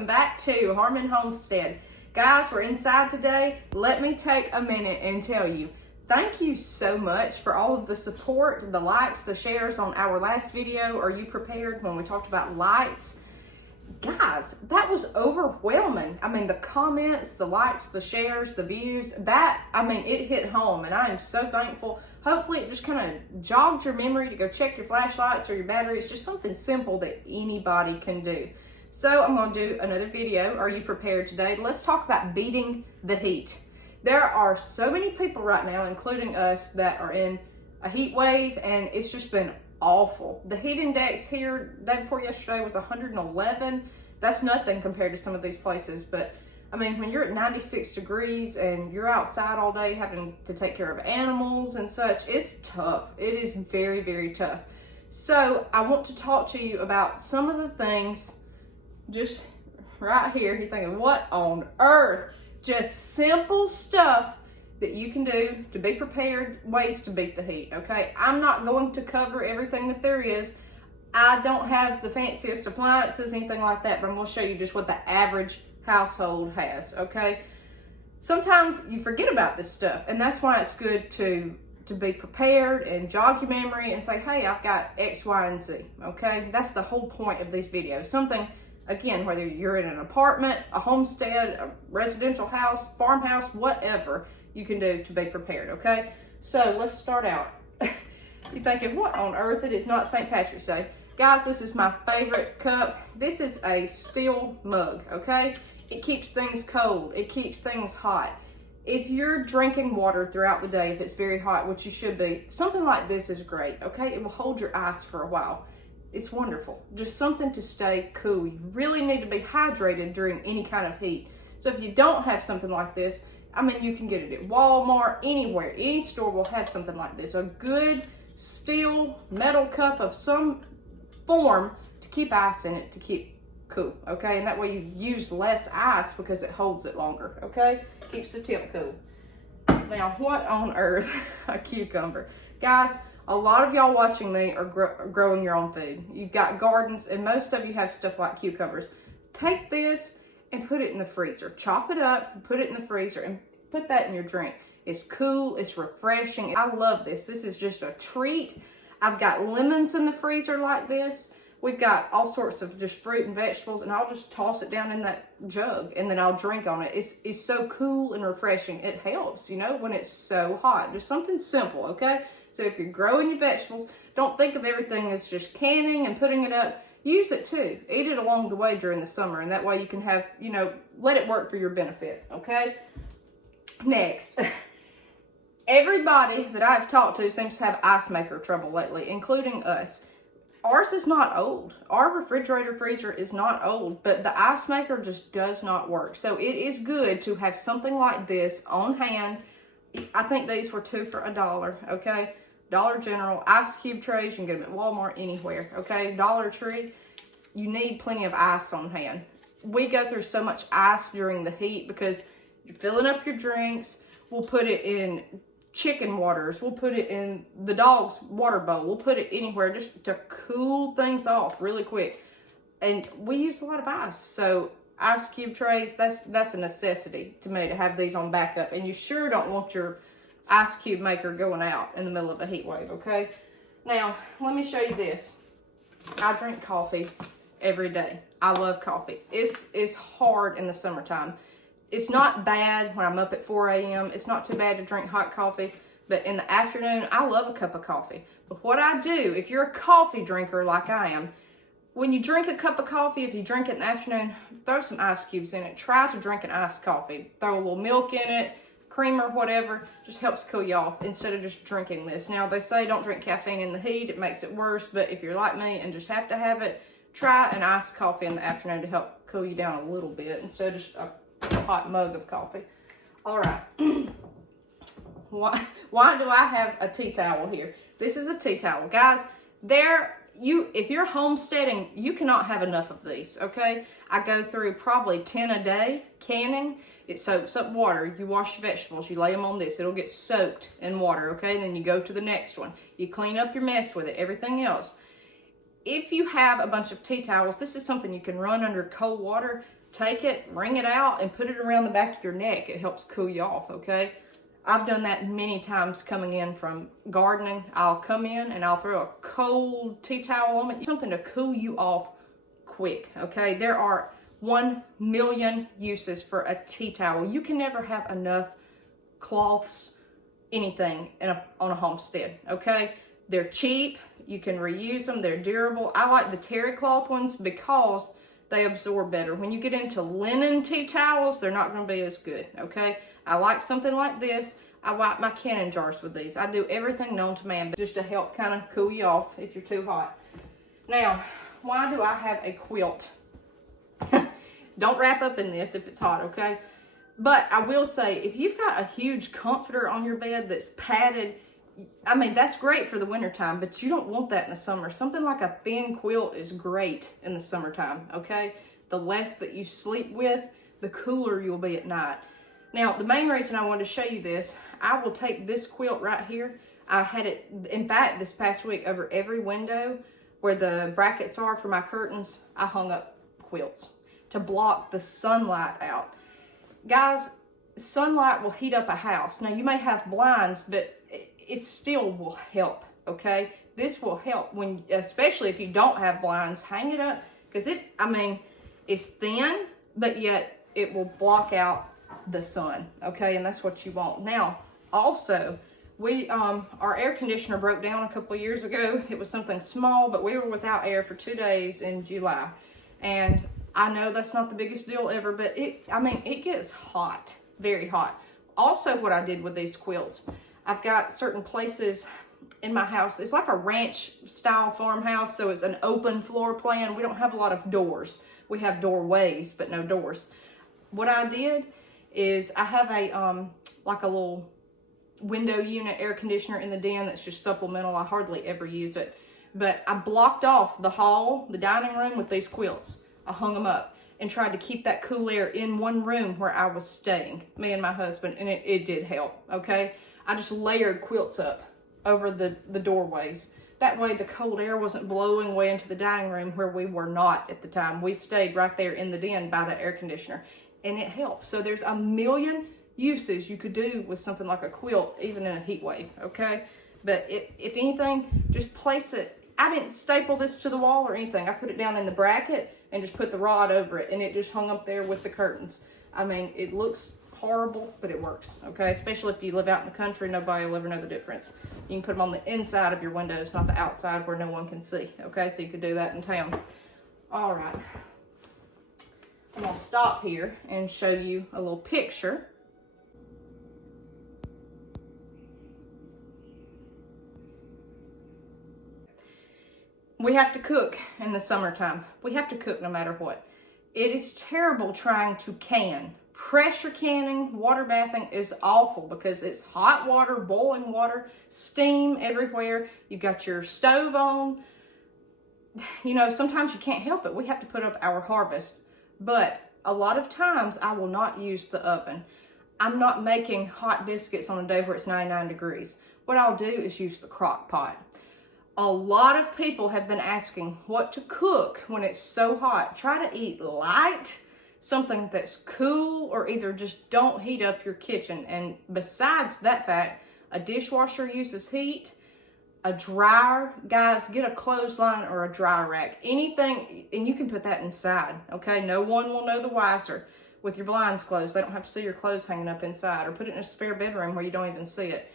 welcome back to Harmon Homestead. Guys, we're inside today. Let me take a minute and tell you, thank you so much for all of the support, the likes, the shares on our last video. Are you prepared when we talked about lights? Guys, that was overwhelming. I mean, the comments, the likes, the shares, the views, it hit home, and I am so thankful. Hopefully it just kind of jogged your memory to go check your flashlights or your batteries. Just something simple that anybody can do. So I'm going to do another video. Are you prepared today? Let's talk about beating the heat. There are so many people right now, including us, that are in a heat wave, and it's just been awful. The heat index here day before yesterday was 111. That's nothing compared to some of these places, but I mean, when you're at 96 degrees and you're outside all day having to take care of animals and such, it's tough. It is very, very tough. So I want to talk to you about some of the things just right here. You're thinking, what on earth? Just simple stuff that you can do to be prepared, ways to beat the heat, okay? I'm not going to cover everything that there is. I don't have the fanciest appliances, anything like that, but I'm gonna show you just what the average household has, okay? Sometimes you forget about this stuff, and that's why it's good to be prepared and jog your memory and say, hey, I've got X, Y, and Z, okay? That's the whole point of these videos. Something, again, whether you're in an apartment, a homestead, a residential house, farmhouse, whatever, you can do to be prepared, okay? So let's start out. You're thinking, what on earth? It is not St. Patrick's Day. Guys, this is my favorite cup. This is a steel mug, okay? It keeps things cold. It keeps things hot. If you're drinking water throughout the day, if it's very hot, which you should be, something like this is great, okay? It will hold your ice for a while. It's wonderful. Just something to stay cool. You really need to be hydrated during any kind of heat. So if you don't have something like this, I mean, you can get it at Walmart, anywhere. Any store will have something like this. A good steel metal cup of some form to keep ice in it, to keep cool, okay? And that way you use less ice because it holds it longer, okay? Keeps the temp cool. Now, what on earth? A cucumber. Guys, a lot of y'all watching me are growing your own food. You've got gardens, and most of you have stuff like cucumbers. Take this and put it in the freezer. Chop it up, put it in the freezer, and put that in your drink. It's cool, it's refreshing. I love this. This is just a treat. I've got lemons in the freezer like this. We've got all sorts of just fruit and vegetables, and I'll just toss it down in that jug, and then I'll drink on it. It's so cool and refreshing. It helps, you know, when it's so hot. Just something simple, okay? So if you're growing your vegetables, don't think of everything as just canning and putting it up. Use it too. Eat it along the way during the summer, and that way you can have, you know, let it work for your benefit, okay? Next, everybody that I've talked to seems to have ice maker trouble lately, including us. Ours is not old. Our refrigerator freezer is not old, but the ice maker just does not work. So it is good to have something like this on hand. I think these were 2 for $1, okay? Dollar General, ice cube trays, you can get them at Walmart, anywhere, okay? Dollar Tree, you need plenty of ice on hand. We go through so much ice during the heat because you're filling up your drinks. We'll put it in chicken waters. We'll put it in the dog's water bowl. We'll put it anywhere just to cool things off really quick. And we use a lot of ice, so ice cube trays, that's a necessity to me to have these on backup. And you sure don't want your ice cube maker going out in the middle of a heat wave, okay? Now, let me show you this. I drink coffee every day. I love coffee. It's hard in the summertime. It's not bad when I'm up at 4 a.m. It's not too bad to drink hot coffee, but in the afternoon, I love a cup of coffee. But what I do, if you're a coffee drinker like I am, when you drink a cup of coffee, if you drink it in the afternoon, throw some ice cubes in it. Try to drink an iced coffee. Throw a little milk in it, cream or whatever, just helps cool you off instead of just drinking this. Now, they say don't drink caffeine in the heat. It makes it worse, but if you're like me and just have to have it, try an iced coffee in the afternoon to help cool you down a little bit instead of just a hot mug of coffee. All right. Why do I have a tea towel here? This is a tea towel. Guys, if you're homesteading, you cannot have enough of these, okay? I go through probably 10 a day canning. It soaks up water. You wash your vegetables, you lay them on this. It'll get soaked in water, okay? And then you go to the next one. You clean up your mess with it, everything else. If you have a bunch of tea towels, this is something you can run under cold water. take it, wring it out, and put it around the back of your neck. It helps cool you off, okay? I've done that many times coming in from gardening. I'll come in and I'll throw a cold tea towel on it, something to cool you off quick, okay? There are 1 million uses for a tea towel. You can never have enough cloths, anything on a homestead, okay? They're cheap, you can reuse them, they're durable. I like the terry cloth ones because they absorb better. When you get into linen tea towels, they're not gonna be as good, okay? I like something like this. I wipe my canning jars with these. I do everything known to man, just to help kind of cool you off if you're too hot. Now, why do I have a quilt? Don't wrap up in this if it's hot, okay? But I will say, if you've got a huge comforter on your bed that's padded, I mean, that's great for the wintertime, but you don't want that in the summer. Something like a thin quilt is great in the summertime, okay? The less that you sleep with, the cooler you'll be at night. Now, the main reason I wanted to show you this, I will take this quilt right here. I had it, in fact, this past week, over every window where the brackets are for my curtains, I hung up quilts to block the sunlight out. Guys, sunlight will heat up a house. Now, you may have blinds, but it still will help, okay? This will help when, especially if you don't have blinds, hang it up, because it's thin, but yet it will block out the sun, okay? And that's what you want. Now, also, our air conditioner broke down a couple of years ago. It was something small, but we were without air for 2 days in July. And I know that's not the biggest deal ever, but it gets hot, very hot. Also, what I did with these quilts, I've got certain places in my house. It's like a ranch style farmhouse, so it's an open floor plan. We don't have a lot of doors. We have doorways, but no doors. What I did is I have like a little window unit air conditioner in the den that's just supplemental. I hardly ever use it. But I blocked off the hall, the dining room with these quilts. I hung them up and tried to keep that cool air in one room where I was staying, me and my husband, and it did help, okay? I just layered quilts up over the doorways. That way the cold air wasn't blowing way into the dining room where we were not at the time. We stayed right there in the den by the air conditioner, and it helps. So there's a million uses you could do with something like a quilt, even in a heat wave, okay? But if anything, just place it. I didn't staple this to the wall or anything. I put it down in the bracket and just put the rod over it, and it just hung up there with the curtains. I mean, it looks horrible, but it works, okay? Especially if you live out in the country, nobody will ever know the difference. You can put them on the inside of your windows, not the outside where no one can see, okay? So you could do that in town. All right. I'm gonna stop here and show you a little picture. We have to cook in the summertime. We have to cook no matter what. It is terrible trying to can. Pressure canning, water bathing is awful because it's hot water, boiling water, steam everywhere. You've got your stove on. You know, sometimes you can't help it. We have to put up our harvest. But a lot of times I will not use the oven. I'm not making hot biscuits on a day where it's 99 degrees. What I'll do is use the crock pot. A lot of people have been asking what to cook when it's so hot. Try to eat light, something that's cool, or either just don't heat up your kitchen. And besides that fact, a dishwasher uses heat. A dryer, guys, get a clothesline or a dryer rack. Anything, and you can put that inside, okay? No one will know the wiser. With your blinds closed, they don't have to see your clothes hanging up inside, or put it in a spare bedroom where you don't even see it.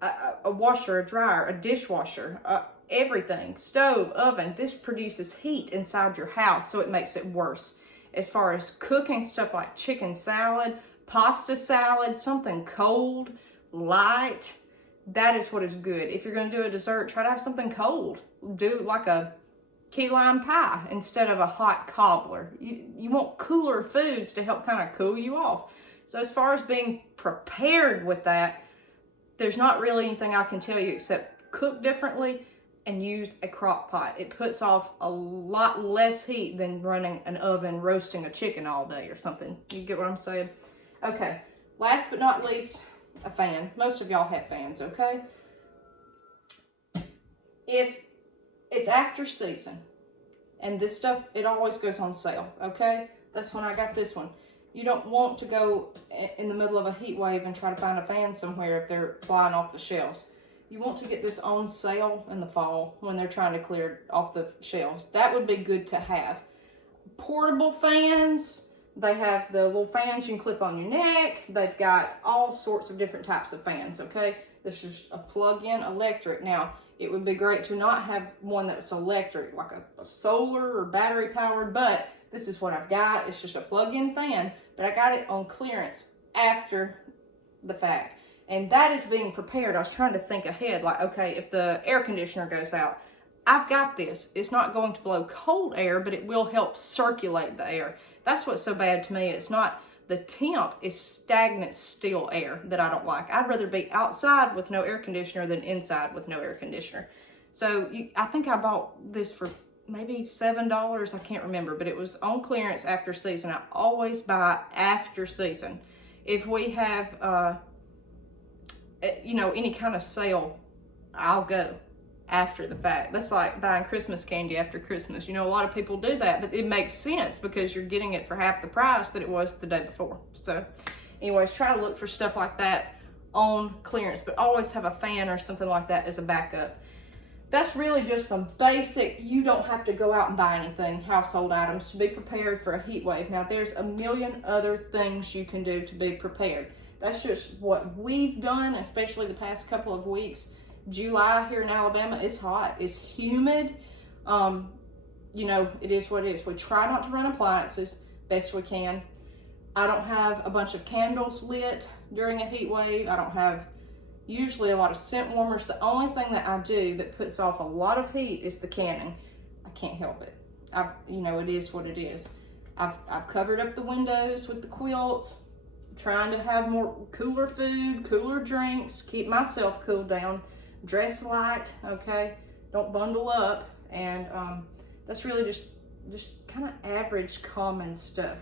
A washer, a dryer, a dishwasher, everything, stove, oven, this produces heat inside your house, so it makes it worse. As far as cooking stuff like chicken salad, pasta salad, something cold, light, that is what is good. If you're going to do a dessert, try to have something cold. Do like a key lime pie instead of a hot cobbler. You want cooler foods to help kind of cool you off. So as far as being prepared with that, there's not really anything I can tell you except cook differently and use a crock pot. It puts off a lot less heat than running an oven roasting a chicken all day or something. You get what I'm saying? Okay, last but not least, a fan. Most of y'all have fans, okay? If it's after season, and this stuff, it always goes on sale, okay? That's when I got this one. You don't want to go in the middle of a heat wave and try to find a fan somewhere if they're flying off the shelves. You want to get this on sale in the fall when they're trying to clear off the shelves. That would be good to have. Portable fans. They have the little fans you can clip on your neck. They've got all sorts of different types of fans, okay? This is a plug-in electric. Now, it would be great to not have one that was electric, like a solar or battery powered, but this is what I've got. It's just a plug-in fan, but I got it on clearance after the fact. And that is being prepared. I was trying to think ahead, like, okay, if the air conditioner goes out, I've got this. It's not going to blow cold air, but it will help circulate the air. That's what's so bad to me. It's not the temp, it's stagnant, still air that I don't like. I'd rather be outside with no air conditioner than inside with no air conditioner. So I think I bought this for maybe $7. I can't remember, but it was on clearance after season. I always buy after season. If we have, you know, any kind of sale, I'll go after the fact. That's like buying Christmas candy after Christmas. You know, a lot of people do that, but it makes sense because you're getting it for half the price that it was the day before. So anyways, try to look for stuff like that on clearance, but always have a fan or something like that as a backup. That's really just some basic, you don't have to go out and buy anything, household items to be prepared for a heat wave. Now there's a million other things you can do to be prepared. That's just what we've done, especially the past couple of weeks. July here in Alabama is hot, it's humid. You know, it is what it is. We try not to run appliances best we can. I don't have a bunch of candles lit during a heat wave. I don't have usually a lot of scent warmers. The only thing that I do that puts off a lot of heat is the canning. I can't help it. You know, it is what it is. I've covered up the windows with the quilts, trying to have more cooler food, cooler drinks, keep myself cooled down. Dress light, okay? Don't bundle up. And that's really just kind of average, common stuff.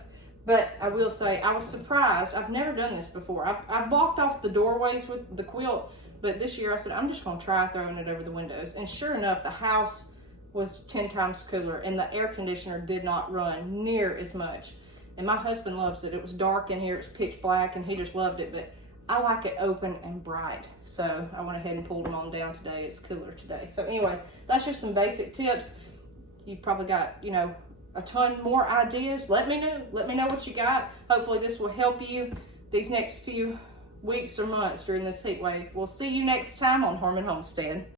But I will say, I was surprised. I've never done this before. I've blocked off the doorways with the quilt, but this year I said, I'm just gonna try throwing it over the windows. And sure enough, the house was 10 times cooler and the air conditioner did not run near as much. And my husband loves it. It was dark in here, it was pitch black, and he just loved it, but I like it open and bright. So I went ahead and pulled them on down today. It's cooler today. So anyways, that's just some basic tips. You've probably got, you know, a ton more ideas. Let me know. Let me know what you got. Hopefully this will help you these next few weeks or months during this heat wave. We'll see you next time on Harmon Homestead.